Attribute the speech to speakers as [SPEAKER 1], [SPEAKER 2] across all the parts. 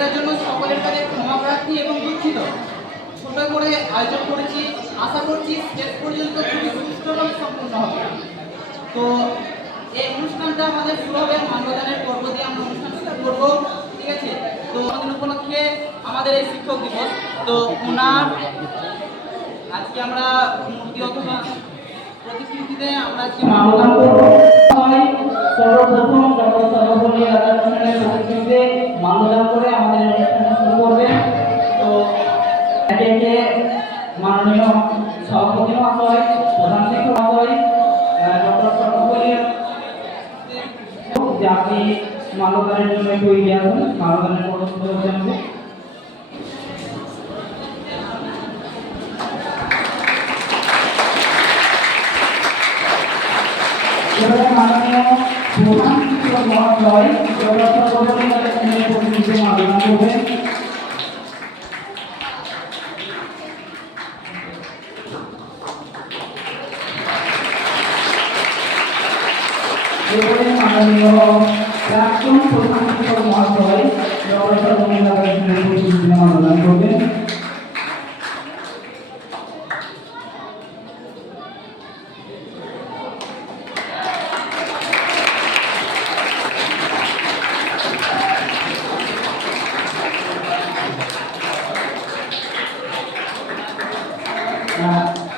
[SPEAKER 1] এটার জন্য সকলের কাছে ক্ষমা প্রার্থী এবং দুঃখিত। ছোট করে আয়োজন করেছি। আশা করছি শেষ পর্যন্ত খুবই সুষ্ঠুভাবে সম্পূর্ণ হবে। তো এই অনুষ্ঠানটা আমাদের শুরু হবে মানবদানের পর্ব দিয়ে। আমরা অনুষ্ঠান শুরু করব। ঠিক আছে? তো আমাদের উপলক্ষে আমাদের এই শিক্ষক দিবস। তো ওনার আজকে আমরা মূর্তি অথবা প্রতিকৃতিতে আমরা আজকে মানবদান করব সর্বপ্রথম সর্বপল্লী রাধাকৃষ্ণনের প্রতিকৃতিতে মানবদান একে মাননীয় সভাপতি মহাশয়, প্রধান শিক্ষক মহাশয় ডক্টর আপনি মানবদানের জন্য একটু এগিয়ে আসুন মানবদানের পদক্ষেপ মাননীয় প্রধান শিক্ষক মহাশয় মানবদান করবেন। এবারে মাননীয় প্রাক্তন প্রধান শিক্ষক মহাশয় ডক্টর সর্বপল্লী রাধাকৃষ্ণনের প্রতিনিধিত্বে মানবদান করবেন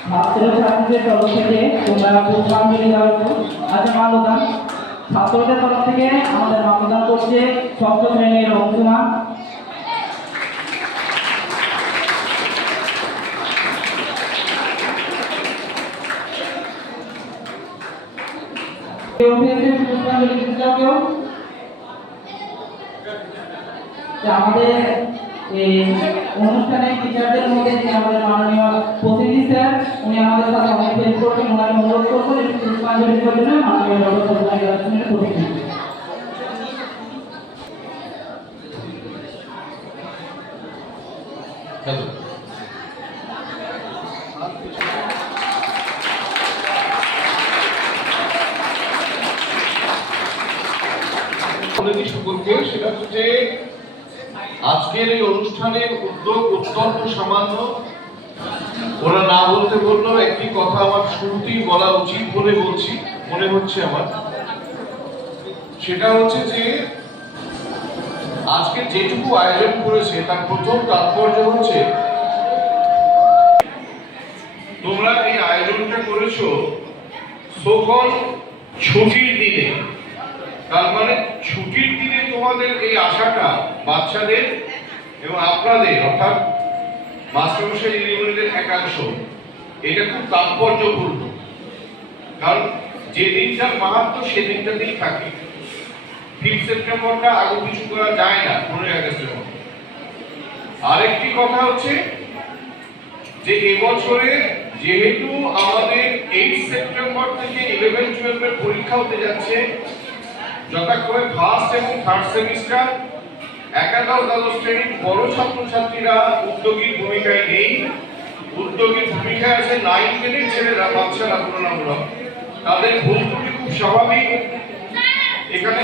[SPEAKER 1] ছাত্র ছাত্রীদের তরফ থেকে তোমরা পুষ্পাঞ্জলি দেওয়া আচ্ছা মাল্যদান ছাত্রদের তরফ থেকে আমাদের মাল্যদান আমাদের এই অনুষ্ঠানে টিচারদের মধ্যে যে আমাদের মাননীয় অনেক হেল্প অনুরোধ করব পুষ্পাঞ্জলি জন্য মাননীয় সরকারি রাজনের প্রতিনিধি
[SPEAKER 2] সকলকে সেটা হচ্ছে আজকের এই অনুষ্ঠানের উদ্যোগ অত্যন্ত সামান্য। ওরা না বলতে বলল একটি কথা আমার শুরুতেই বলা উচিত বলে বলছি, মনে হচ্ছে আমার। সেটা হচ্ছে যে, আজকে যেটুকু আয়োজন করেছে, তার প্রথম তাৎপর্য হচ্ছে, তোমরা এই আয়োজনটা করেছ সকল ছুটির দিনে। তার মানে ছুটির দিনে তোমাদের এই আশাটা বাচ্চাদের এবং আপনাদের, অর্থাৎ মাস্টারমশাই দিদিমণিদের একাংশ। এটা খুব তাৎপর্যপূর্ণ। কারণ মাহাত্ম, সে দিনটাতেই থাকে। ফিফথ সেপ্টেম্বরটা আগে কিছু করা যায় না, পনেরোই আগস্টের মতো আরেকটি কথা হচ্ছে যে, এবছরে যেহেতু আমাদের এইট সেপ্টেম্বর থেকে ইলেভেন টুয়েলভের পরীক্ষা হতে যাচ্ছে, যথাক্রমে ফার্স্ট এবং থার্ড সেমিস্টার একাদশ দ্বাদশ শ্রেণির বড় ছাত্রছাত্রীরা উদ্যোগীর ভূমিকায় নেই। উদ্যোগীর ভূমিকায় আছে নাইন টেনের ছেলেরা বাচ্চারা তুলনামূলক তাদের ভুল ত্রুটি খুব স্বাভাবিক। এখানে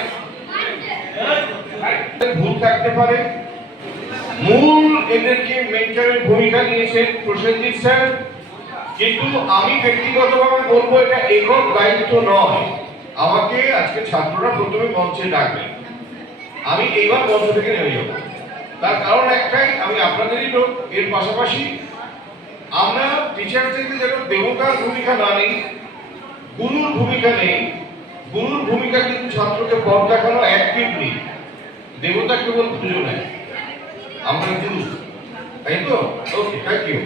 [SPEAKER 2] ভুল থাকতে পারে। মূল এদেরকে মেন্টরের ভূমিকা নিয়েছেন প্রসেনজিৎ স্যার। কিন্তু আমি ব্যক্তিগতভাবে বলব এটা একক দায়িত্ব নয়। আমাকে আজকে ছাত্ররা প্রথমে মঞ্চে ডাকবেন। আমি এইবার মঞ্চ থেকে নেমে যাব। তার কারণ একটাই, আমি আপনাদেরই লোক, এর পাশাপাশি আমরা টিচারদেরকে যেন দেবতার ভূমিকা না নেই, গুরুর ভূমিকা নেই, গুরুর ভূমিকা কিন্তু ছাত্রকে পথ দেখানো অ্যাক্টিভ নেই। দেবতা কেবল পুজো নেয় আমরা গুরু। তাই তো? Okay thank you